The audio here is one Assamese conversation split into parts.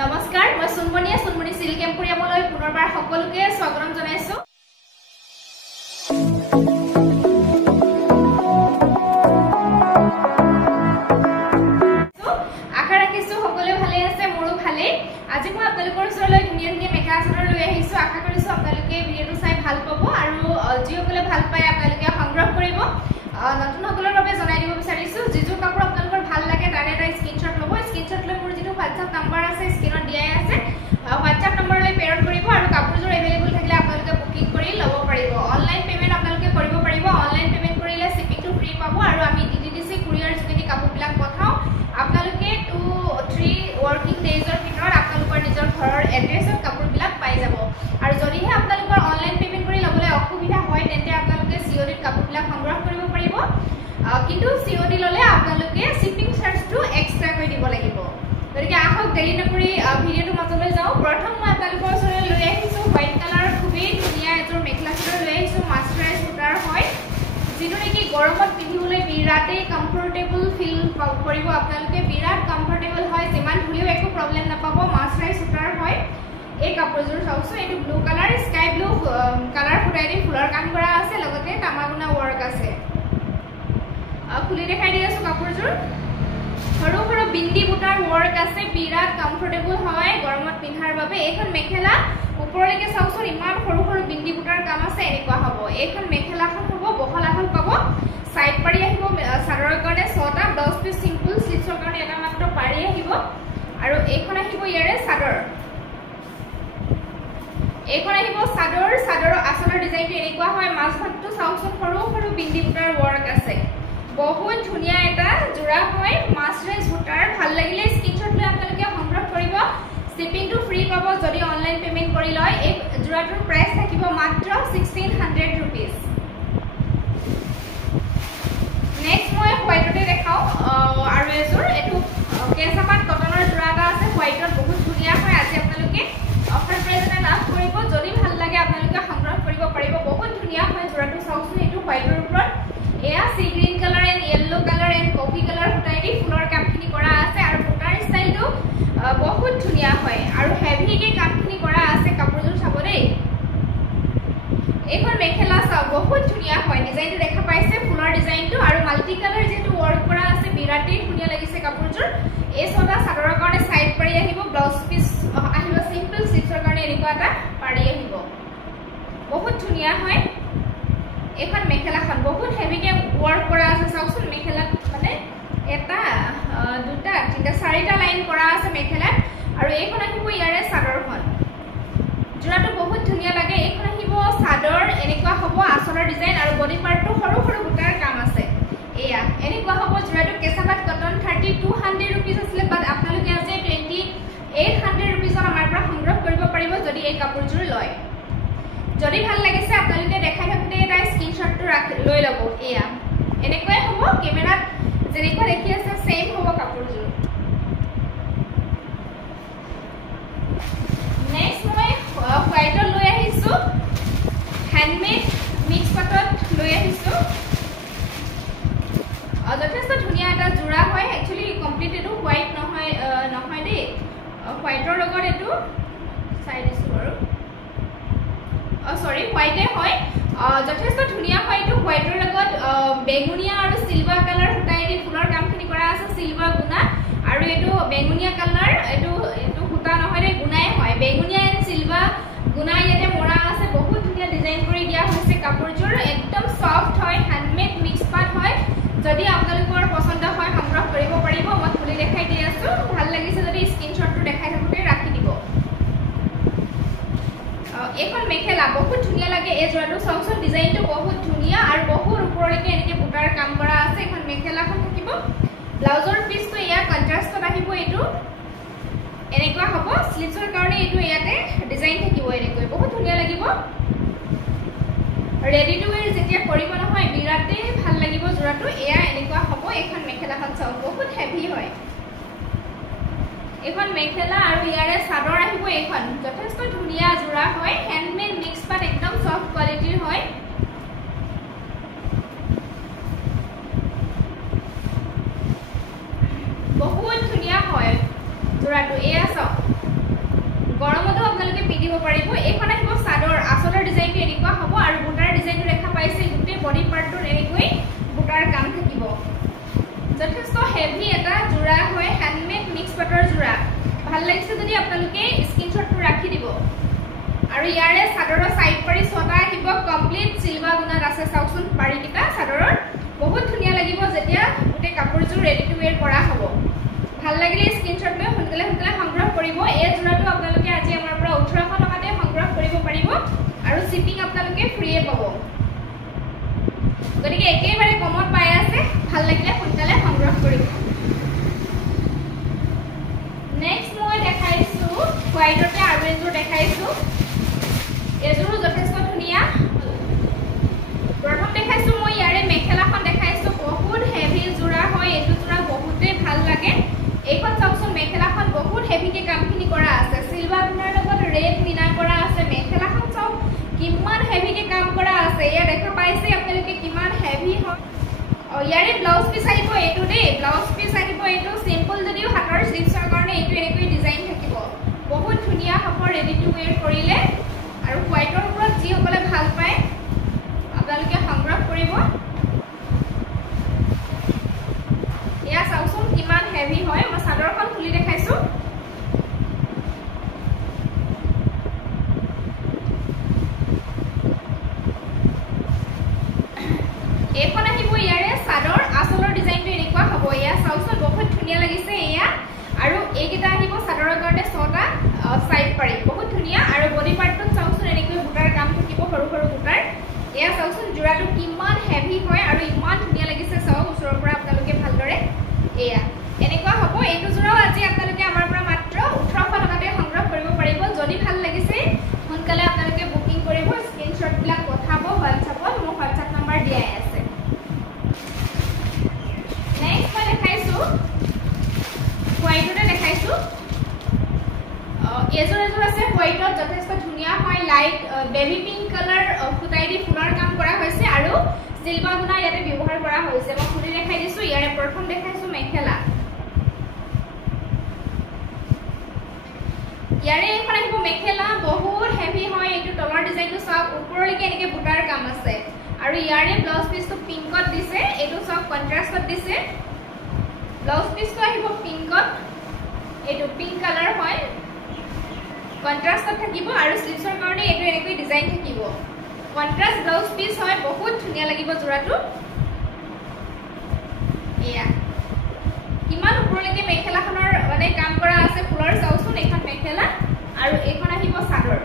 নমস্কাৰ মই সুনমনি সিল্ক এম্পোৰিয়ামলৈ পুনৰবাৰ সকলোকে স্বাগতম জনাইছো। আশা ৰাখিছো সকলোৱে ভালে আছে, মোৰো ভালে। আজি মই আপোনালোকৰ ওচৰলৈ ধুনীয়া ধুনীয়া মেখেলা চাদৰ লৈ আহিছো। আশা কৰিছো আপোনালোকে ভিডিঅ'টো চাই ভাল পাব আৰু যিসকলে ভাল পায় আপোনালোকে সংগ্ৰহ কৰিব। নতুন সকলৰ বাবে জনাই দিব বিচাৰিছো, যিযোৰ কাপোৰ আপোনালোকৰ ভাল লাগে তাৰে এটা স্ক্ৰীনশ্বট ল'ব। স্ক্ৰীনশ্বট লৈ মোৰ যিটো হোৱাটছআপ নম্বৰ আছে স্ক্ৰীনত দিয়াই আছে, হোৱাটছআপ নম্বৰলৈ প্ৰেৰণ কৰিব আৰু কাপোৰযোৰ এভেইলেবল থাকিলে আপোনালোকে বুকিং কৰি ল'ব পাৰিব। অনলাইন পেমেণ্ট আপোনালোকে কৰিব পাৰিব। অনলাইন পেমেণ্ট কৰিলে শিপিংটো ফ্ৰী পাব আৰু আমি DTDC কুৰিয়াৰ যোগেদি কাপোৰবিলাক পঠাওঁ। আপোনালোকে 2-3 ৱৰ্কিং ডেজৰ ভিতৰত আপোনালোকৰ নিজৰ ঘৰৰ এড্ৰেছত কাপোৰবিলাক পাই যাব। আৰু যদিহে আপোনালোকৰ অনলাইন পেমেণ্ট কৰি ল'বলৈ অসুবিধা হয় তেন্তে আপোনালোকে COD কাপোৰবিলাক সংগ্ৰহ কৰিব পাৰিব। কিন্তু COD ল'লে আপোনালোকে শিপিং চাৰ্জটো এক্সট্ৰাকৈ দিব লাগিব। গতিকে আহক দেৰি নকৰি ভিডিঅ'টো মাজলৈ যাওঁ। প্ৰথম মই আপোনালোকৰ ওচৰলৈ লৈ আহিছোঁ হোৱাইট কালাৰৰ খুবেই ধুনীয়া এযোৰ মেখেলা চাদৰ লৈ আহিছোঁ। মাছৰাইজ সূতাৰ হয়, যিটো নেকি গৰমত পিন্ধিবলৈ বিৰাটেই কমফৰ্টেবল ফিল কৰিব। আপোনালোকে বিৰাট কমফৰ্টেবল হয়, যিমান ধুলেও একো প্ৰব্লেম নাপাব। মাছৰাইজ সূতাৰ হয় এই কাপোৰযোৰ। চাওকচোন, এইটো blue colour, sky blue colour সূতাইদি ফুলৰ কাম কৰা আছে, লগতে তামাগুনা ৱৰ্ক আছে। খুলি দেখাই দি আছো কাপোৰযোৰ। সৰু সৰু বিন্দি বুটাৰ ৱৰ্ক আছে, বিৰাট কমফৰ্টেবল হয় গৰমত পিন্ধাৰ বাবে। এইখন মেখেলা ওপৰলৈকে চাওকচোন, ইমান সৰু সৰু বিন্দি বুটাৰ কাম আছে। এনেকুৱা হ'ব এইখন মেখেলাখন, হ'ব বহল আহল পাব। সাইড পাৰি আহিব চাদৰৰ কাৰণে 6টা, ব্লাউজ পিচ চিম্পল, স্লিভছৰ কাৰণে এটা মাত্ৰ পাৰি আহিব। আৰু এইখন আহিব ইয়াৰে চাদৰ। এইখন আহিব চাদৰ। চাদৰৰ আচলৰ ডিজাইনটো এনেকুৱা হয়। মাজভাগটো চাওকচোন, সৰু সৰু বিন্দি বুটাৰ ৱৰ্ক আছে। বহুত ধুনীয়া এটা জোৰা হয়, মাছৰাইজ সূতাৰ। ভাল লাগিলে স্ক্ৰীনশ্বট লৈ আপোনালোকে সংগ্ৰহ কৰিব। শিপিংটো ফ্ৰী পাব যদি অনলাইন পেমেণ্ট কৰি লয়। এই জোৰাটোৰ প্ৰাইচ থাকিব মাত্ৰ 1600 ৰুপিজ। নেক্সট মই হোৱাইটতে দেখাওঁ আৰু এযোৰ। এইটো কেঁচাপাত কটনৰ জোৰা এটা আছে, হোৱাইটত বহুত ধুনীয়া হয়। আজি আপোনালোকে অফাৰ প্ৰাইচতে লাভ কৰিব। যদি ভাল লাগে আপোনালোকে সংগ্ৰহ কৰিব পাৰিব। বহুত ধুনীয়া হয় জোৰাটো। চাওকচোন, এইটো হোৱাইটৰ ওপৰত এয়া sea green colour and yellow colour and coffee colour সূতাইদি ফুলৰ কামখিনি কৰা আছে। আৰু সূতাৰ ষ্টাইলটো বহুত ধুনীয়া হয় আৰু হেভিকে কামখিনি কৰা আছে। কাপোৰযোৰ চাব দেই। এইখন মেখেলা চাওক, বহুত ধুনীয়া হয়। ডিজাইনটো দেখা পাইছে, ফুলৰ ডিজাইনটো আৰু মাল্টি কালাৰ যিহেতু ৱৰ্ক কৰা আছে, বিৰাটেই ধুনীয়া লাগিছে কাপোৰযোৰ। এই 6টা চাদৰৰ কাৰণে সাইড পাৰি আহিব, ব্লাউজ পিচ আহিব চিম্পল, স্লিভছৰ কাৰণে এনেকুৱা এটা পাৰি আহিব। বহুত ধুনীয়া হয় এইখন মেখেলাখন, বহুত হেভিকে ৱৰ্ক কৰা আছে। চাওকচোন, মেখেলাত মানে 1, 2, 3, 4টা লাইন কৰা আছে মেখেলাত। আৰু এইখন আহিব ইয়াৰে চাদৰখন। জোৰাটো বহুত ধুনীয়া লাগে। এইখন আহিব চাদৰ, এনেকুৱা হ'ব আচলৰ ডিজাইন আৰু বডি পাৰ্টটো সৰু সৰু বুটাৰ কাম আছে। এয়া এনেকুৱা হ'ব জোৰাটো। কেঁচাপাত কটন 3200 ৰুপিজ আছিলে, বাট আপোনালোকে আজি 2800 ৰুপিজত আমাৰ পৰা সংগ্ৰহ কৰিব পাৰিব যদি এই কাপোৰযোৰ লয়। যদি ভাল লাগিছে আপোনালোকে দেখাই থাকোঁতে এটা স্ক্ৰীনশ্বটটো লৈ ল'ব। এয়া এনেকুৱাই হ'ব, কেমেৰাত যেনেকুৱা দেখি আছে ছেইম হ'ব কাপোৰযোৰ। নেক্সট মই হোৱাইটত লৈ আহিছোঁ, হেণ্ডমেড মিক্স পাটত লৈ আহিছোঁ। যথেষ্ট ধুনীয়া এটা জোৰা হয়। একচুৱেলি কমপ্লিট এইটো হোৱাইট নহয় দেই, হোৱাইটৰ লগত এইটো চাই দিছোঁ বাৰু। চৰি, হোৱাইটে হয়। যথেষ্ট ধুনীয়া হয় এইটো। হোৱাইটৰ লগত বেঙুনীয়া আৰু চিলভাৰ কালাৰ সূতাইদি ফুলৰ কামখিনি কৰা আছে, চিলভাৰ গুণা। আৰু এইটো বেঙুনীয়া কালাৰ, এইটো সূতা নহয় দেই, গুণাই হয়। বেঙুনীয়া এণ্ড চিলভাৰ গুণা ইয়াতে মৰা আছে। বহুত ধুনীয়া ডিজাইন কৰি দিয়া হৈছে কাপোৰযোৰ। একদম চফ্ট হয়, হেণ্ডমেড মিক্স পাট হয়। যদি আপোনালোকৰ পচন্দ হয় সংগ্ৰহ কৰিব পাৰিব। মই খুলি দেখাই দি আছোঁ। ভাল লাগিছে যদি স্ক্ৰীনশ্বটটো দেখাই থাকোঁতে ৰাখি দিব। এইখন মেখেলা বহুত ধুনীয়া লাগে। এই জোৰাটো চাওকচোন, ডিজাইনটো বহুত ধুনীয়া আৰু বহুত ওপৰলৈকে এনেকৈ বুটাৰ কাম কৰা আছে। এইখন মেখেলাখন থাকিব। ব্লাউজৰ পিচটো এয়া কণ্ট্ৰাষ্টত আহিব। এইটো এনেকুৱা হ'ব। স্লিভছৰ কাৰণে এইটো ইয়াতে ডিজাইন থাকিব এনেকৈ, বহুত ধুনীয়া লাগিব। ৰেডি টু ৱেৰ যেতিয়া কৰিব নহয়, বিৰাটেই ভাল লাগিব জোৰাটো। এয়া এনেকুৱা হ'ব এইখন মেখেলাখন। চাওক, বহুত হেভি হয় এইখন মেখেলা। আৰু ইয়াৰে চাদৰ আহিব। এইখন যথেষ্ট ধুনীয়া জোৰা হয়, হেণ্ডমেড মিক্স পাট, একদম চফ্ট কোৱালিটিৰ হয়। বহুত ধুনীয়া হয় জোৰা। যোৰাটো এয়া চাওক গৰমতো আপোনালোকে পিন্ধিব পাৰিব এইখন আহিব চাদৰ আচলৰ ডিজাইনটো এনেকুৱা হ'ব আৰু বুটাৰ ডিজাইনটো দেখা পাইছে গোটেই বডি পাৰ্টটোত এনেকৈ বুটাৰ কাম থাকিব যথেষ্ট হেভি এটা যোৰা হয় হ্যান্ডমেড মিক্স পাটৰ যোৰা ভাল লাগিছে যদি আপোনালোকে স্ক্ৰিনশ্বটটো ৰাখি দিব আৰু ইয়াৰে চাদৰৰ সাইড পাৰি ছটা আহিব কমপ্লিট সিলভাৰ গুণাত আছে চাওকচোন পাৰিকিটা চাদৰৰ বহুত ধুনীয়া লাগিব যেতিয়া গোটেই কাপোৰযোৰ ৰেডি টু ওয়্যাৰ কৰা হ'ব ভাল লাগিলে স্ক্ৰিনশ্বট লৈ সোনকালে সংগ্ৰহ কৰিব এই যোৰাটো আপোনালোকে আজি আমাৰ পৰা 1800 টকাতে সংগ্ৰহ কৰিব পাৰিব আৰু শিপিং আপোনালোকে ফ্ৰীয়ে পাব গতিকে একেবাৰে কমত পাই আছে ভাল লাগিলে সোনকালে সংগ্ৰহ কৰিব নেক্সট মই দেখাইছো হোৱাইটতে আৰু এযোৰ দেখাইছো এযোৰ যথেষ্ট ধুনীয়া প্ৰথম দেখাইছো মই ইয়াৰে মেখেলাখন দেখাইছো বহুত হেভি যোৰা হয় এটো যোৰা বহুতে ভাল লাগে এইখন চাওকচোন মেখেলাখন বহুত হেভিকে কামখিনি কৰা আছে সিলভাৰ গুণাৰ লগত ৰেড মিনা কৰা আছে মেখেলাখন চাওক কিমান হেভিকে কাম কৰা আছে ইয়া দেখা পাইছে আপোনালোকে কিমান হেভি হয় ইয়াৰে ব্লাউজ পিস আহিব এটো দে ব্লাউজ পিস আহিব এটো সিম্পল যদিও হাতৰ স্লিভছৰ কাৰণে এটো এনেকৈ ডিজাইন থাকিব বহুত ধুনীয়া হ'ব ৰেডি টু ওয়্যাৰ কৰিলে আৰু হোৱাইটৰ ওপৰত যি সকলে ভাল পায় আপোনালোকে সংগ্ৰহ কৰিব ইয়া চাওকচোন কিমান হেভি হয় মই চাদৰখন খুলি দেখাইছো এইখন আহিব ইয়াৰে চাদৰ আচলৰ ডিজাইনটো এনেকুৱা হ'ব ইয়া চাওকচোন বহুত ধুনীয়া লাগিছে ইয়া আৰু এইকেইটা আহিব চাদৰৰ কাৰণে ছটা সাইড পাৰি বহুত ধুনীয়া আৰু বডি পাৰ্টটোত চাওকচোন এনেকৈ বুটাৰ কাম থাকিব সৰু সৰু বুটাৰ এয়া চাওকচোন যোৰাটো কিমান হেভি হয় আৰু ইমান ধুনীয়া লাগিছে চাওক ওচৰৰ পৰা আপোনালোকে ভালদৰে এয়া এনেকুৱা হ'ব এইটো যোৰাও আজি আপোনালোকে আমাৰ পৰা মাত্ৰ 1800 টকাতে সংগ্ৰহ কৰিব পাৰিব যদি ভাল লাগিছে সোনকালে আপোনালোকে বুকিং কৰিব স্ক্ৰিনশ্বট বিলাক পঠাব হোৱাটছআপত মোৰ হোৱাটছআপ নম্বৰ দিয়াই আছে নেক্সট মই দেখাইছো হোৱাইটতে দেখাইছো এযোৰ আছে হোৱাইটত যথেষ্ট ধুনীয়া হয় লাইট বেবি পিংক কালাৰ ফুটাই দি ফুলৰ কাম কৰা হৈছে আৰু সিলভাৰ গুণা ইয়াতে ব্যৱহাৰ কৰা হৈছে মই খুলি দেখাই দিছো ইয়াৰে প্ৰথম দেখাইছো মেখেলা ইয়াৰে এখন আহিব মেখেলা বহুত হেভি হয় এইটো তলৰ ডিজাইনটো চাওক ওপৰলৈকে এনেকে বুটাৰ কাম আছে আৰু ইয়াৰে ব্লাউজ পিসটো পিংকত দিছে এইটো চাওক কন্ট্ৰাষ্টত দিছে ব্লাউজ পিসটো আহিব পিংকত এইটো পিংক কালাৰ হয় কন্ট্ৰাষ্টত থাকিব আৰু স্লিভছৰ কাৰণে এইটো এনেকৈ ডিজাইন থাকিব কন্ট্ৰাষ্ট ব্লাউজ পিস হয় বহুত ধুনীয়া লাগিব যোৰাটো এয়া কিমান ওপৰলৈকে মেখেলাখনৰ মানে কাম কৰা আছে ফুলৰ চাওচোন এখন মেখেলা আৰু এখন আহিব চাদৰ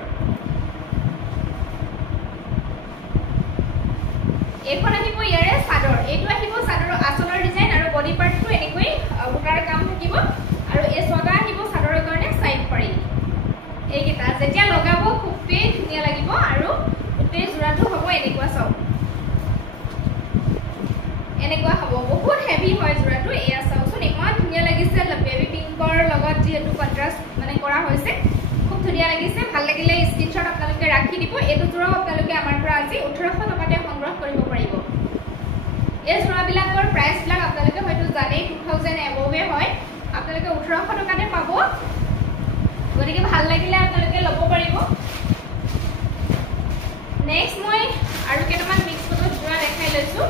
এখন আহিব ইয়াৰে চাদৰ এইটো আহিব চাদৰৰ আচলৰ ডিজাইন আৰু বডি পাৰ্টটো এনেকৈ বুটাৰ কাম থাকিব আৰু এই ছটা আহিব চাদৰৰ কাৰণে সাইড পাৰি এইকেইটা যেতিয়া লগাব খুবেই ধুনীয়া লাগিব আৰু গোটেই যোৰাটো হ'ব এনেকুৱা চাওক এনেকুৱা হ'ব বহুত হেভি হয় যোৰাটো এয়া চাওকচোন ইমান ধুনীয়া লাগিছে বেবি পিংকৰ লগত যেহেতু কন্ট্ৰাষ্ট মানে কৰা হৈছে খুব ধুনীয়া লাগিছে ভাল লাগিলে স্ক্ৰিনশ্বট আপোনালোকে ৰাখি দিব এইটো যোৰাও আপোনালোকে আমাৰ পৰা আজি 1800 টকাতে সংগ্ৰহ কৰিব পাৰিব এই যোৰাবিলাকৰ প্ৰাইচবিলাক আপোনালোকে হয়তো জানেই 2000 এবভে হয় আপোনালোকে 1800 টকাতে পাব গতিকে ভাল লাগিলে আপোনালোকে ল'ব পাৰিব নেক্সট মই আৰু কেইটামান মিক্স পাটৰ যোৰা দেখাই লৈছো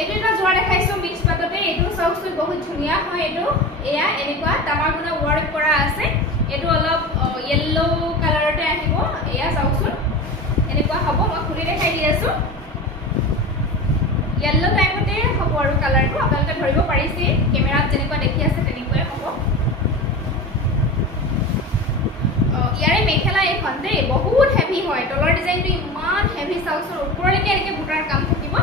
এইটো এটা যোৰা দেখাইছো মিক্স পাটতে এইটো চাওকচোন বহুত ধুনীয়া হয় এইটো এয়া এনেকুৱা তামাগুনা ৱৰ্ক কৰা আছে এইটো অলপ ইয়েলো কালাৰতে আহিব এয়া চাওকচোন এনেকুৱা হ'ব মই খুলি দেখাই দি আছো ইয়েলো টাইপতে হ'ব আৰু কালাৰটো আপোনালোকে ধৰিব পাৰিছে কেমেৰাত যেনেকুৱা দেখি আছে তেনেকুৱাই হ'ব ইয়াৰে মেখেলা এখন দেই বহুত হেভি হয় তলৰ ডিজাইনটো ইমান হেভি চাওকচোন ওপৰলৈকে এনেকৈ বুটাৰ কাম থাকিব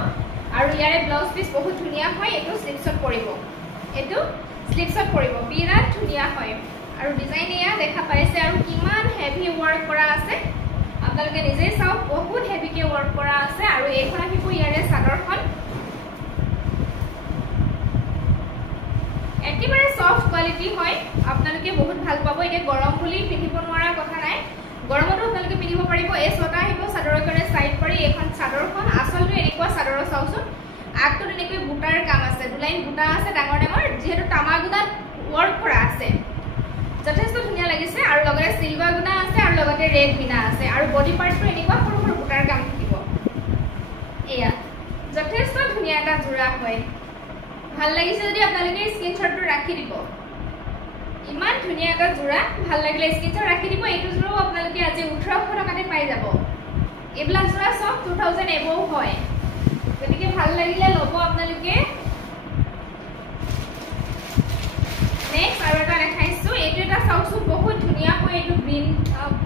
আৰু ইয়াৰে ব্লাউজ পিস বহুত ধুনীয়া হয় এইটো স্লিভছত পৰিব বিৰাট ধুনীয়া হয় আৰু ডিজাইন এয়া দেখা পাইছে আৰু কিমান হেভি ৱৰ্ক কৰা আছে আপোনালোকে নিজেই চাওক বহুত হেভিকে ৱৰ্ক কৰা আছে আৰু এইখন আহিব ইয়াৰে চাদৰখন একেবাৰে সফট কোৱালিটি হয় আপোনালোকে বহুত ভাল পাব এতিয়া গৰম বুলি পিন্ধিব নোৱাৰা কথা নাই গৰমতো আপোনালোকে পিন্ধিব পাৰিব এই ছটা আহিব চাদৰৰ কাৰণে সাইড পাৰি এখন চাদৰখন আচলতে এনেকুৱা চাদৰৰ চাওচোন আগটো এনেকৈ বুটাৰ কাম আছে দুলাইন বুটা আছে ডাঙৰ ডাঙৰ যেহেতু তামাগুনাত ওয়াৰ্ক কৰা আছে যথেষ্ট ধুনিয়া লাগিছে আৰু লগতে সিলভাৰ গুণা আছে আৰু লগতে ৰেড বিনা আছে আৰু বডি পাৰ্টটো এনেকুৱা সৰু সৰু বুটাৰ কাম থাকিব এয়া যথেষ্ট ধুনিয়া এটা জোৰা হয় ভাল লাগিছে যদি আপোনালোকে স্ক্ৰিনশ্বটটো ৰাখি দিব ইমান ধুনিয়া এটা জোৰা ভাল লাগিলে স্ক্ৰিনশ্বট ৰাখি দিব এইটো জোৰাও আপোনালোকে আজি 1800 টকাতে পাই যাব এইবিলাক জোৰা সব 2000 এবভ হয় গতিকে ভাল লাগিলে ল'ব আপোনালোকে নেক্সট আৰু এটা দেখাইছো এইটো এটা চাউচু বহুত ধুনিয়া হয় এইটো গ্ৰীন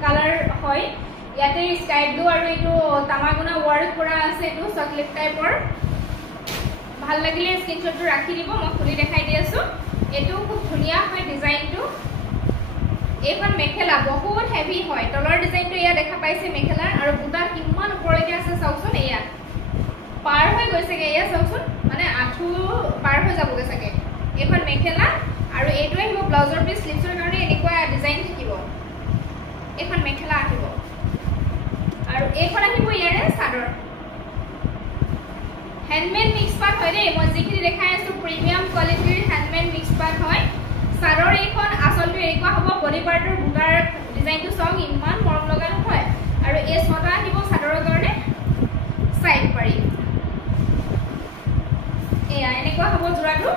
কালাৰ হয় ইয়াতে স্কাই ব্লু আৰু এইটো তামাগুনা ওয়াৰ্ক কৰা আছে এইটো চকলেট টাইপৰ ভাল লাগিলে স্ক্ৰিনশ্বটটো ৰাখি দিব মই খুলি দেখাই দি আছো এইটো খুব ধুনিয়া হয় ডিজাইনটো এইখন মেখেলা বহুত হেভি হয় তলৰ ডিজাইনটো এয়া দেখা পাইছে মেখেলাৰ আৰু বুটা কিমান ওপৰলৈকে আছে চাওকচোন এয়া পাৰ হৈ গৈছেগে এয়া চাওকচোন মানে আঠু পাৰ হৈ যাবগে চাগে এইখন মেখেলা আৰু এইটো আহিব ব্লাউজৰ পিছ স্লিভছৰ কাৰণে এনেকুৱা ডিজাইন থাকিব এইখন মেখেলা আহিব আৰু এইখন আহিব ইয়াৰে চাদৰ হ্যান্ডমেড মিক্স পাট হয় দেই মই যিখিনি দেখাই আছো প্ৰিমিয়াম কোৱালিটিৰ হ্যান্ডমেড মিক্স পাট হয় চাদৰ এইখন আসলটো এনেকুৱা হ'ব বডি পাৰ্টৰ বুটাৰ ডিজাইনটো সং ইমান মৰম লগা নহয় আৰু এই ছটা আহিব চাদৰৰ কাৰণে সাইড পাৰি এয়া এনেকুৱা হ'ব জোৰাটো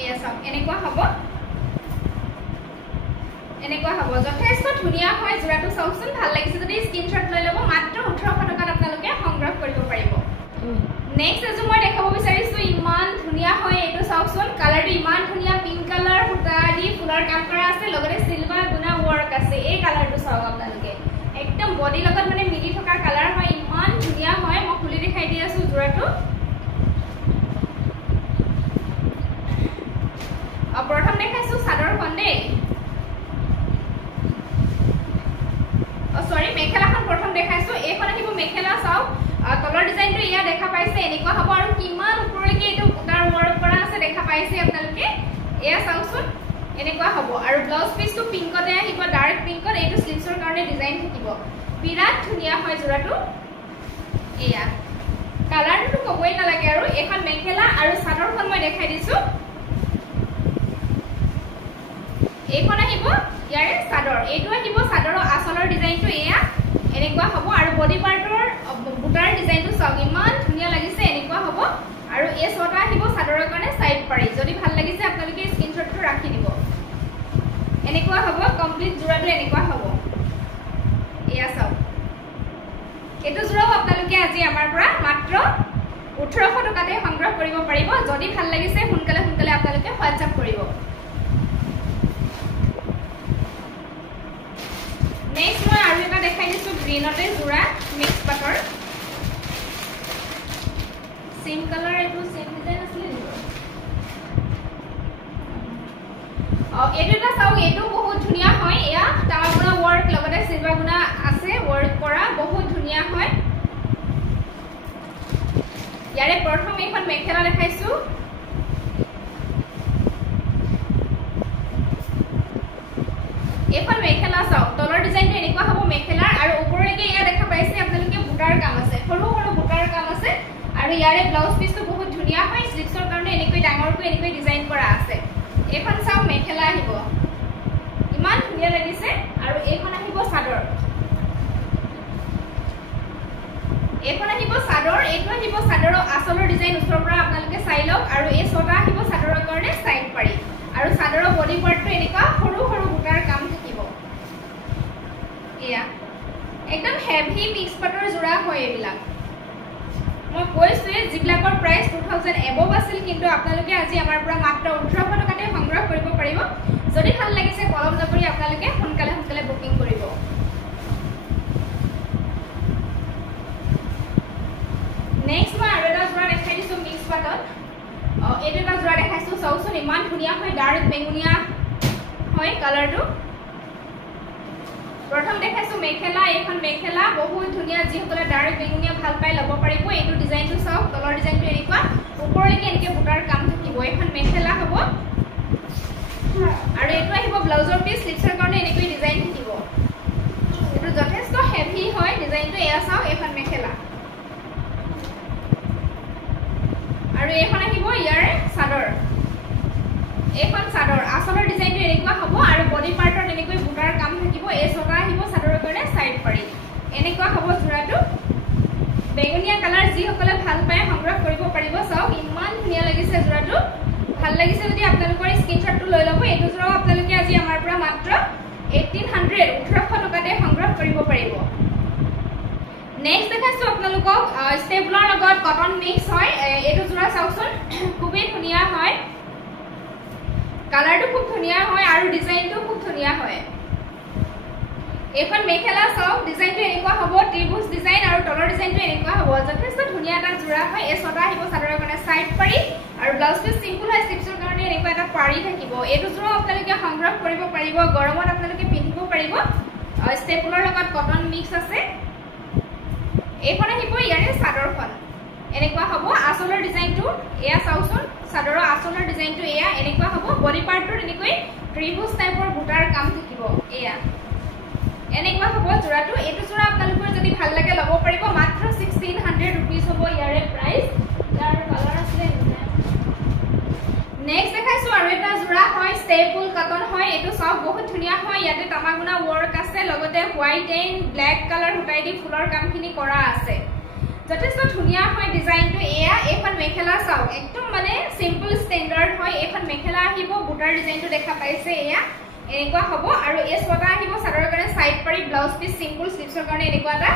এয়া সব এনেকুৱা হ'ব যথেষ্ট ধুনিয়া হয় জোৰাটো চাওকচোন ভাল লাগিছে যদি স্ক্ৰিনশ্বট লৈ ল'ব মাত্ৰ 1800 টকাত আপোনালোকে সংগ্ৰহ কৰিব পাৰিব নেক্সট এজু মই দেখাব বিচাৰিছো ইমান ধুনিয়া হয় এইটো চাওকচোন কালাৰটো ইমান ধুনিয়া পিংক কালাৰ ফুটা দি ফুলৰ কাম কৰা আছে লগতে সিলভাৰ গুণা ওয়াৰ্ক আছে এই কালাৰটো চাওক আপোনালোকে একদম বডি লগত মানে মিলি থকা কালাৰ হয় ইমান ধুনিয়া হয় মই খুলি দেখাই দি আছো জোৰাটো প্ৰথম দেখাইছো চাদৰখন দেই সৰি মেখেলাখন প্ৰথম দেখাইছো এইখন আহিব মেখেলা চাওক তলৰ ডিজাইনটো ইয়া দেখা পাইছে এনেকুৱা হ'ব আৰু কিমান ওপৰলৈকে এইটো বুটাৰ ওয়াৰ্ক কৰা আছে দেখা পাইছে আপোনালোকে এয়া চাওকচোন এনেকুৱা হ'ব আৰু ব্লাউজ পিসটো পিংকতে আহিব ডাৰ্ক পিংকত এইটো স্লিভছৰ কাৰণে ডিজাইন থাকিব বিৰাট ধুনিয়া হয় জোৰাটো এয়া কালাৰটো কবই নালাগে আৰু এখন মেখেলা আৰু চাদৰখন মই দেখাই দিছো এইখন আহিব ইয়াৰে চাদৰ এইটো আহিব চাদৰৰ আসলৰ ডিজাইনটো এয়া এনেকুৱা হ'ব আৰু বডি পাৰ্টৰ বুটাৰ ডিজাইনটো সব ইমান ধুনিয়া লাগিছে এনেকুৱা হ'ব আৰু এই ছটা আহিব চাদৰৰ কাৰণে সাইড পাৰি যদি ভাল লাগিছে আপোনালোকে স্ক্ৰিনশ্বটটো ৰাখি দিব এনেকুৱা হ'ব কমপ্লিট জোৰাটো এনেকুৱা হ'ব এয়া চাওক এইটো জোৰাও আপোনালোকে আজি আমাৰ পৰা মাত্ৰ 1800 টকাতে সংগ্ৰহ কৰিব পাৰিব যদি ভাল লাগিছে সোনকালে সোনকালে আপোনালোকে হোৱাটছআপ কৰিব নেক্সট মই আৰু এটা দেখাই দিছো গ্ৰীনতে জোৰা মিক্স পাটৰ সেম কালাৰ এইটো সেম ডিজাইন আছিল নেকি এইটো এটা চাওক এইটো বহুত ধুনিয়া হয় এয়া তামাগুনা ওয়ার্ক লগতে সিলভাৰ গুণা আছে ওয়াৰ্ক কৰা বহুত ধুনিয়া হয় ইয়াৰে প্ৰথম এখন মেখেলা দেখাইছো এখন মেখেলা চাওক তলৰ ডিজাইনটো এনেকুৱা হ'ব মেখেলাৰ আৰু ওপৰলৈকে ইয়া দেখা পাইছে আপোনালোকে বুটাৰ কাম আছে সৰু সৰু বুটাৰ কাম আছে আৰু ইয়াৰে ব্লাউজ পিসটো বহুত ধুনিয়া হয় স্লিভছৰ কাৰণে এনেকৈ ডাঙৰকৈ এনেকৈ ডিজাইন কৰা আছে এখন চাওক মেখেলা আহিব ইমান ধুনিয়া লাগিছে আৰু এইখন আহিব চাদৰ এইখন আহিব চাদৰ এইটো আহিব চাদৰৰ আসলৰ ডিজাইন ওপৰৰ পৰা আপোনালোকে চাই লওক আৰু এই ছটা আহিব চাদৰৰ কাৰণে সাইড পাৰি আৰু চাদৰৰ বডি পাৰ্টটো এনেকুৱা সৰু সৰু বুটাৰ কাম থাকিব এয়া একদম হেভি মিক্স পাটৰ জোৰা হয় এইবিলাক মই কৈছোৱে যিবিলাকৰ প্ৰাইস 2000 এবভ আছিল কিন্তু আপোনালোকে আজি আমাৰ পৰা মাত্ৰ 1800 টকাতে সংগ্ৰহ কৰিব পাৰিব যদি ভাল লাগিছে কলম নকৰি আপোনালোকে সোনকালে সোনকালে বুকিং কৰিব নেক্সট মই আৰু এটা জোৰা দেখাই দিছো মিক্স পাটত এইটো এটা জোৰা দেখাইছো চাওকচোন ইমান ধুনিয়া হয় ডাৰ্ক বেঙুনিয়া হয় কালাৰটো প্ৰথম দেখাইছো মেখেলা এইখন মেখেলা বহুত ধুনিয়া যিসকলে ডাৰ্ক বেঙুনিয়া ভাল পাই ল'ব পাৰিব এইটো ডিজাইনটো চাওক তলৰ ডিজাইনটো এনেকুৱা ওপৰলৈকে এনেকে বুটাৰ কাম থাকিব এইখন মেখেলা হ'ব আৰু এইটো আহিব ব্লাউজৰ পিস স্লিভছৰ কাৰণে এনেকৈ ডিজাইন থাকিব এইটো যথেষ্ট হেভি হয় ডিজাইনটো এয়া চাওক এইখন মেখেলা এইখন আহিব ইয়াৰ চাদৰ এইখন চাদৰ আচলৰ ডিজাইনটো এনেকুৱা হ'ব আৰু বডি পাৰ্টত এনেকৈ বুটাৰ কাম থাকিব এই ছটা আহিব চাদৰৰ কাৰণে সাইড পাৰি এনেকুৱা হ'ব জোৰাটো বেগুনিয়া কালাৰ যি সকলে ভাল পায় সংগ্ৰহ কৰিব পাৰিব চাওক ইমান ধুনিয়া লাগিছে জোৰাটো ভাল লাগিছে যদি আপোনালোকৰ স্ক্ৰিনশ্বটটো লৈ ল'ব এইটো জোৰাও আপোনালোকে আজি আমাৰ পৰা মাত্ৰ 1800 টকাতে সংগ্ৰহ কৰিব পাৰিব নেক্সট দেখাইছো আপোনালোকক ষ্টেবলৰ লগত কটন মিক্স হয় এইটো জোৰা চাওকচোন খুবেই ধুনিয়া হয় কালাৰটো খুব ধুনিয়া হয় আৰু ডিজাইনটো খুব ধুনিয়া হয় এখন মেখেলা চাওক ডিজাইনটো এনেকুৱা হ'ব ত্ৰিভুজ ডিজাইন আৰু তলৰ ডিজাইনটো এনেকুৱা হ'ব যথেষ্ট ধুনিয়া এটা জোৰা হয় এই ছটা আহিব চাদৰৰ কাৰণে সাইড পাৰি আৰু ব্লাউজ পিস সিম্পল হয় স্লিপছৰ কাৰণে এনেকুৱা এটা পাৰি থাকিব এইটো জোৰা আপোনালোকে সংগ্ৰহ কৰিব পাৰিব গৰমত আপোনালোকে পিন্ধিব পাৰিব ষ্টেপলৰ লগত কটন মিক্স আছে এইখন আহিব ইয়াৰে চাদৰখন এনেকুৱা হ'ব আচলৰ ডিজাইনটো এয়া চাওকচোন চাদৰৰ আচলৰ ডিজাইনটো এয়া এনেকুৱা হ'ব বডি পাৰ্টটো এনেকৈ ত্ৰিভুজ টাইপৰ বুটাৰ কাম থাকিব এয়া এনেকুৱা হ'ব জোৰাটো এইটো জোৰা আপোনালোকৰ যদি ভাল লাগে ল'ব পাৰিব মাত্ৰ 1600 रुपीस হ'ব ইয়াৰে প্ৰাইস ইয়াৰ কালাৰ আছে নেক্সট দেখাইছো আৰু এটা জোৰা হয় ষ্টেপল কটন হয় এইটো সব বহুত ধুনিয়া হয় ইয়াতে তামাগুনা ওয়াৰ্ক আছে লগতে হোৱাইট এণ্ড ব্ল্যাক কালাৰ উঠাই দি ফুলৰ কামখিনি কৰা আছে যথেষ্ট ধুনিয়া হয় ডিজাইনটো এয়া এখন মেখেলা চাওক একদম মানে সিম্পল ষ্টেণ্ডাৰ্ড হয় এখন মেখেলা আহিব বুটাৰ ডিজাইনটো দেখা পাইছে এয়া এনেকুৱা হ'ব আৰু এই ছটা আহিব চাদৰৰ কাৰণে সাইড পাৰি ব্লাউজ পিস সিম্পল স্লিপছৰ কাৰণে এনেকুৱা এটা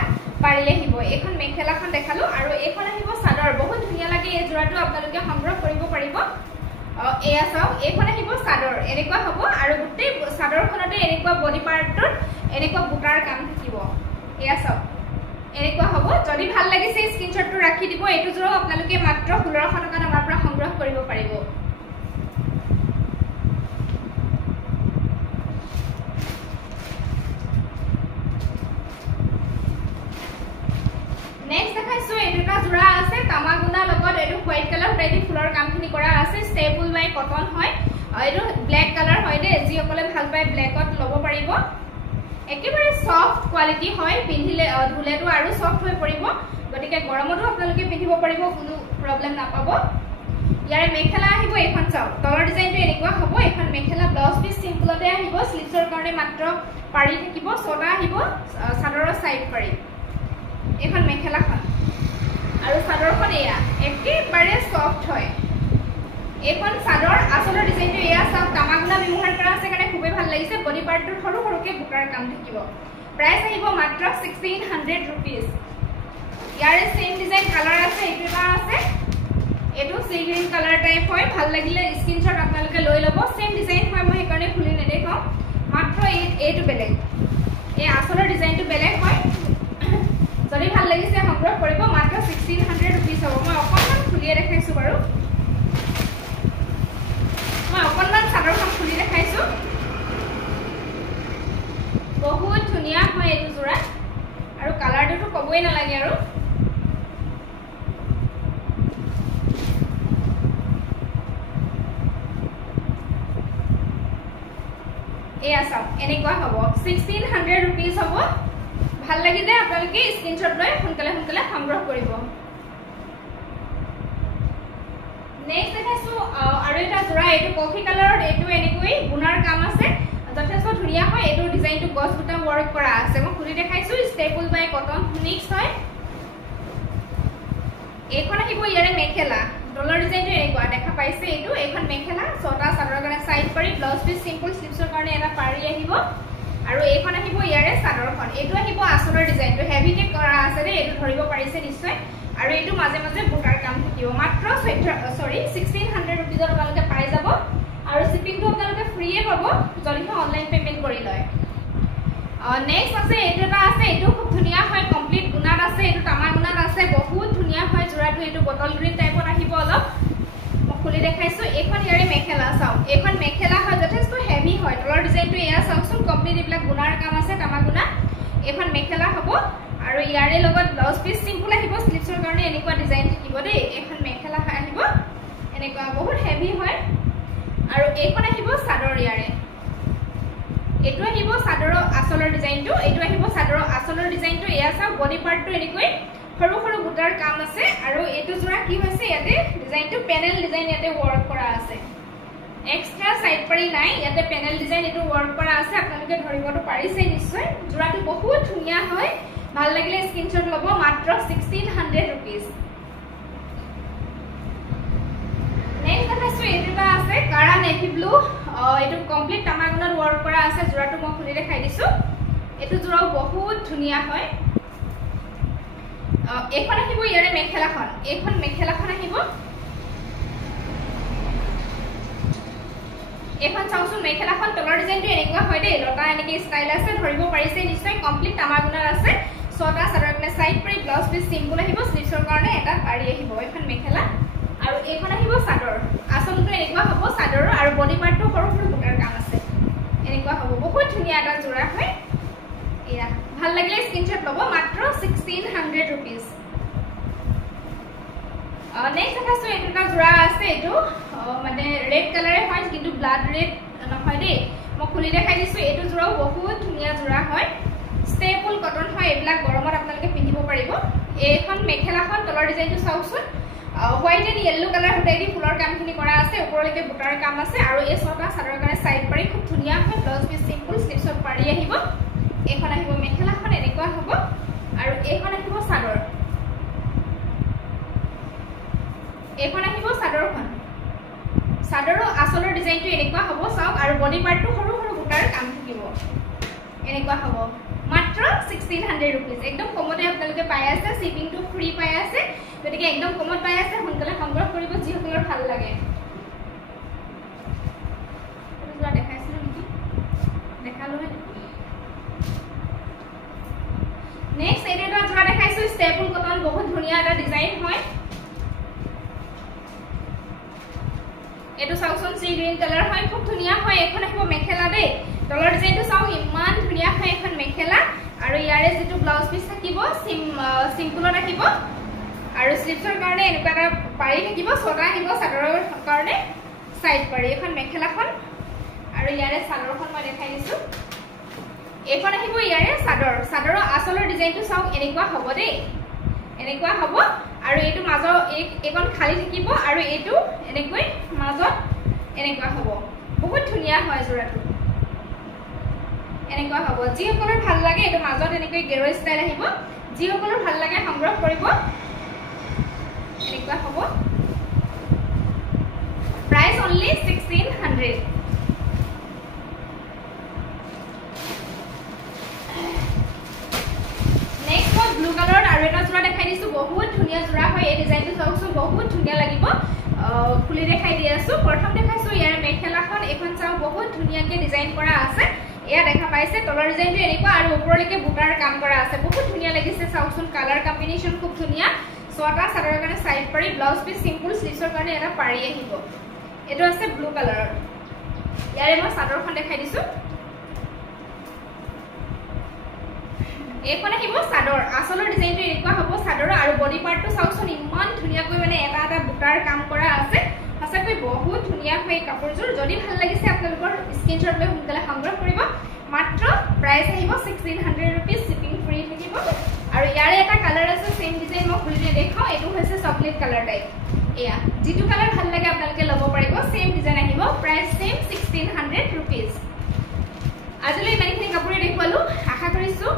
পাৰি আহিব এখন মেখেলাখন দেখালো আৰু এখন আহিব চাদৰ বহুত ধুনিয়া লাগে এই জোৰাটো আপোনালোকে সংগ্ৰহ কৰিব পাৰিব এয়া চাওক এখন আহিব চাদৰ এনেকুৱা হ'ব আৰু গোটেই চাদৰখনতে এনেকুৱা বডি পাৰ্টত এনেকুৱা বুটাৰ কাম থাকিব এয়া চাওক এনেকুৱা হ'ব যদি ভাল লাগিছে স্ক্ৰিনশ্বটটো ৰাখি দিব এইটো জোৰাও আপোনালোকে মাত্ৰ 1600 টকাত আমাৰ পৰা সংগ্ৰহ কৰিব পাৰিব নেক্সট দেখাইছো এটা জোৰা আছে তামাগুনা লগত এটো হোৱাইট কালাৰ উঠাই ফুলৰ কামখিনি কৰা আছে ষ্টেবল বাই কটন হয় এটো ব্ল্যাক কালাৰ হয় দে যি অকলে ভাল পায় ব্ল্যাকত ল'ব পাৰিব একেবাৰে সফট কোৱালিটি হয় পিন্ধিলে ধুলেটো আৰু সফট হৈ পৰিব গতিকে গৰমতো আপোনালোকে পিন্ধিব পাৰিব কোনো প্ৰবলেম নাপাব ইয়াৰে মেখেলা আহিব এখন চাওক তলৰ ডিজাইনটো এনেকুৱা হ'ব এখন মেখেলা ব্লাউজ পিস সিম্পলতে আহিব স্লিপছৰ কাৰণে মাত্ৰ পাৰি থাকিব ছটা আহিব চাদৰৰ সাইড পাৰি এখন মেখেলাখন আৰু চাদৰখন এয়া একেবাৰে সফট হয় এখন চাদৰ আচলৰ ডিজাইনটো এয়া চাওক তামাগুনা ব্যৱহাৰ কৰা আছে কাৰণে খুবেই ভাল লাগিছে বডি পাৰ্টৰ সৰু সৰুকে বুটাৰ কাম থাকিব প্ৰাইস আহিব মাত্ৰ 1600 रुपीस ইয়াৰে সেম ডিজাইন কালাৰ আছে এইটো এটা আছে এটো সি গ্ৰীন কালাৰ টাইপ হয় ভাল লাগিলে স্ক্ৰিনশ্বট আপোনালোকে লৈ ল'ব সেম ডিজাইন হয় মই সেইকাৰণে খুলি নেদেখাও মাত্ৰ এইটো বেলেগ এই আচলৰ ডিজাইনটো বেলেগ হয় যদি ভাল লাগিছে সংগ্ৰহ কৰিব মাত্ৰ 1600 रुपीस হ'ব মই অকণমান খুলিয়ে দেখাইছো বাৰু মই অকণমান চাদৰখন খুলি দেখাইছো বহুত ধুনিয়া হয় এইটো জোৰা আৰু কালাৰটো ক'বই নালাগে আৰু এয়া চাওক এনেকুৱা হ'ব 1600 रुपीस হ'ব ভাল লাগিলে আপোনালোকে স্ক্ৰিনশ্বট লৈ সোনকালে সংগ্ৰহ কৰিব নেক্সট দেখাইছো আৰু এটা জোৰা এইটো কফি কালাৰত এইটো এনেকৈ গুণাৰ কাম আছে যথেষ্ট ধুনিয়া হয় এইটো ডিজাইনটো গছ বুটা ওয়াৰ্ক কৰা আছে মই খুলি দেখাইছো ষ্টেপল বাই কটন মিক্স হয় এইখন আহিব ইয়াৰে মেখেলা ডলাৰ ডিজাইনটো এনেকুৱা দেখা পাইছে এইটো এখন মেখেলা ছটা চাদৰৰ কাৰণে সাইড পাৰি ব্লাউজ পিস সিম্পল স্লিপছৰ কাৰণে এটা পাৰি আহিব আৰু এইখন আহিব ইয়াৰে চাদৰখন এইটো আহিব আচলৰ ডিজাইনটো হেভিকে কৰা আছে দে এইটো ধৰিব পাৰিছে নিশ্চয় আৰু এইটো মাজে মাজে বুটাৰ কাম থাকিব মাত্ৰ 1600 रुपीस আপোনালোকে পাই যাব আৰু শিপিংটো আপোনালোকে ফ্ৰীয়ে পাব যদি অনলাইন পেমেন্ট কৰি লয় নেক্সট আছে এইটো এটা আছে এইটো খুব ধুনিয়া হয় কমপ্লিট গুণাত আছে এইটো তামাগুনাত আছে বহুত ধুনিয়া হয় জোৰাটো এইটো বটল গ্ৰীণ টাইপত আহিব অলপ মই খুলি দেখাইছো এখন ইয়াৰে মেখেলা চাওক এখন মেখেলা হয় যথেষ্ট হেভি হয় তলৰ ডিজাইনটো এয়া চাওকচোন কমপ্লিট এইবিলাক গুণাৰ কাম আছে তামাগুনা এখন মেখেলা হ'ব আৰু ইয়াৰে লগত ব্লাউজ পিস সিম্পল আহিব স্লিপছৰ কাৰণে এনেকুৱা ডিজাইন থাকিব দেই এখন মেখেলা আহিব এনেকুৱা বহুত হেভি হয় আৰু এইখন আহিব চাদৰ ইয়াৰে এটো আহিব চাদৰৰ আচলৰ ডিজাইনটো এটো আহিব চাদৰৰ আচলৰ ডিজাইনটো এয়া চাওক বডি পাৰ্টটো এনেকৈ সৰু সৰু বুটাৰ কাম আছে আৰু এইটো জোৰা কি হৈছে ইয়াতে ডিজাইনটো পেনেল ডিজাইন ইয়াতে ওয়াৰ্ক কৰা আছে এক্সট্ৰা সাইড পাৰি নাই ইয়াতে পেনেল ডিজাইন এটো ওয়াৰ্ক কৰা আছে আপোনালোকে ধৰিবটো পাৰিছে নিশ্চয় জোৰাটো বহুত ধুনিয়া হয় ভাল লাগিলে স্ক্ৰিনশ্বট লব মাত্ৰ 1600 rupees নেক্সট দেখাইছো এটা আছে কাৰা নেভি ব্লু এটো কমপ্লিট তামাগুণৰ ওয়াৰ্ক কৰা আছে জোৰাটো মই খুলি দেখাই দিছো এটো জোৰাও বহুত ধুনিয়া হয় এখন আহিব ইয়াৰে মেখেলাখন এখন মেখেলাখন আহিব এখন চাওচোন মেখেলাখন তলৰ ডিজাইনটো এনেকুৱা হয় দেই লতা এনেকৈ ষ্টাইল আছে ধৰিব পাৰিছে নিশ্চয় কমপ্লিট তামাগুণৰ আছে ছটা সাধাৰণতে সাইড পৰি ব্লাউজ পিস সিম্পল আহিব স্লিভছৰ কাৰণে এটা পাৰি আহিব এখন মেখেলা আৰু এখন আহিব চাদৰ আচলতে এনেকুৱা হ'ব চাদৰৰ আৰু বডি পাৰ্টটো সৰু সৰু বুটাৰ কাম আছে এনেকুৱা হ'ব বহুত ধুনিয়া এটা জোৰা হয় এয়া ভাল লাগিলে স্ক্ৰিনশ্বট লব মাত্ৰ 1600 rupees নেক্সট দেখাইছো এটা জোৰা আছে এটো মানে ৰেড কালাৰে হয় কিন্তু ব্লাড ৰেড নহয় দেই মই খুলি দেখাই দিছো এটো জোৰাও বহুত ধুনিয়া জোৰা হয় ষ্টেপল কটন হয় এইবিলাক গৰমত আপোনালোকে পিন্ধিব পাৰিব এইখন মেখেলাখন তলৰ ডিজাইনটো চাওকচোন হোৱাইট এণ্ড ইয়েলো কালাৰ হটাই দি ফুলৰ কামখিনি কৰা আছে ওপৰলৈকে বুটাৰ কাম আছে আৰু এই ছটা চাদৰৰ কাৰণে সাইড পাৰি খুব ধুনিয়া হয় ব্লাউজ পিস সিম্পল স্লিভছত পাৰি আহিব এখন আহিব মেখেলাখন এনেকুৱা হ'ব আৰু এখন আহিব চাদৰ এখন আহিব চাদৰখন চাদৰৰ আচলৰ ডিজাইনটো এনেকুৱা হ'ব চাওক আৰু বডি পাৰ্টটো সৰু সৰু বুটাৰ কাম থাকিব এনেকুৱা হ'ব মাত্ৰ 1600 rupees একদম কমতে আপোনালোকে পাই আছে শিপিংটো ফ্ৰী পাই আছে গতিকে একদম কমত পাই আছে সোনকালে সংগ্ৰহ কৰিব যিসকলৰ ভাল লাগে পুৰা দেখাইছিলো নেকি দেখালো নেক্সট এটা জোৰা দেখাইছো ষ্টেপল কটন বহুত ধুনিয়া এটা ডিজাইন হয় এটো চাওকচোন সি গ্ৰীন কালাৰ হয় খুব ধুনিয়া হয় এখন আহিব মেখেলা দেই তলৰ ডিজাইনটো চাওক ইমান ধুনিয়া হয় এখন মেখেলা আৰু ইয়াৰে যেটো ব্লাউজ পিস থাকিব সিম্পলত আহিব আৰু স্লিভছৰ কাৰণে এনেকুৱা এটা পাৰি থাকিব ছটা আহিব চাদৰৰ কাৰণে সাইড পাৰি এখন মেখেলাখন আৰু ইয়াৰে চাদৰখন মই দেখাই দিছো এখন আহিব ইয়াৰে চাদৰৰ আচলৰ ডিজাইনটো চাওক এনেকুৱা হ'ব দেই এনেকুৱা হ'ব আৰু এইটো মাজৰ এখন খালি থাকিব আৰু এইটো এনেকৈ মাজত এনেকুৱা হ'ব বহুত ধুনিয়া হয় জোৰাটো এনেকুৱা হ'ব যিসকলৰ ভাল লাগে এইটো মাজত এনেকৈ গেৰ ষ্টাইল আহিব যিসকলৰ ভাল লাগে সংগ্ৰহ কৰিব এনেকুৱা হ'ব প্ৰাইস অনলি 1600 নেক্সট মই ব্লু কালাৰ আৰু এটা জোৰা দেখাই দিছো বহুত ধুনিয়া জোৰা হয় এই ডিজাইনটো চাওকচোন বহুত ধুনিয়া লাগিব খুলি দেখাই দি আছো প্ৰথম দেখাইছো ইয়াৰ মেখেলাখন এখন চাও বহুত ধুনিয়াকৈ ডিজাইন কৰা আছে এয়া দেখা পাইছে তলৰ ডিজাইনটো এনেকুৱা আৰু ওপৰলৈকে বুটাৰ কাম কৰা আছে বহুত ধুনিয়া লাগিছে চাওকচোন কালাৰ কম্বিনেশন খুব ধুনিয়া ছটা চাদৰৰ কাৰণে সাইড পাৰি ব্লাউজ পিস সিম্পল স্লিভছৰ কাৰণে এটা পাৰি আহিব এটো আছে ব্লু কালাৰৰ ইয়াৰে মই চাদৰখন দেখাই দিছো এখন আহিব চাদৰ আচলৰ ডিজাইনটো এনেকুৱা হ'ব চাদৰ আৰু বডি পাৰ্টটো চাওকচোন ইমান ধুনিয়াকৈ মানে এটা এটা বুটাৰ কাম কৰা আছে সঁচাকৈ বহুত ধুনিয়া হয় কাপোৰযোৰ যদি ভাল লাগিছে আপোনালোকৰ স্ক্ৰিনশ্বট লৈ সোনকালে সংগ্ৰহ কৰিব মাত্ৰ প্ৰাইস আহিব 1600 rupees শিপিং ফ্ৰী থাকিব আৰু ইয়াৰে এটা কালাৰ আছে সেম ডিজাইন মই খুলি দেখাও এটো হৈছে চকলেট কালাৰ টাইপ এয়া যেটো কালাৰ ভাল লাগে আপোনালোকে ল'ব পাৰিব সেম ডিজাইন আহিব প্ৰাইস সেম 1600 rupees আজিলৈ ইমানখিনি কাপোৰ দেখুৱালো আশা কৰিছো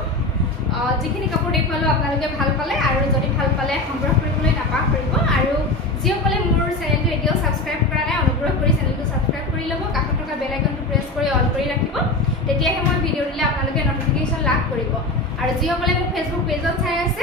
যিখিনি কাপোৰ দেখুৱালো আপোনালোকে ভাল পালে আৰু যদি ভাল পালে সংগ্ৰহ কৰিবলৈ নাপাহৰিব আৰু যিসকলে মোৰ চেনেলটো এতিয়াও সাবস্ক্ৰাইব কৰা নাই অনুগ্ৰহ কৰি চেনেলটো সাবস্ক্ৰাইব কৰি ল'ব কাষত থকা বেল আইকনটো প্ৰেছ কৰি অল কৰি ৰাখিব তেতিয়াহে মই ভিডিঅ' দিলে আপোনালোকে নটিফিকেশ্যন লাভ কৰিব আৰু যিসকলে মোক ফেচবুক পেজত চাই আছে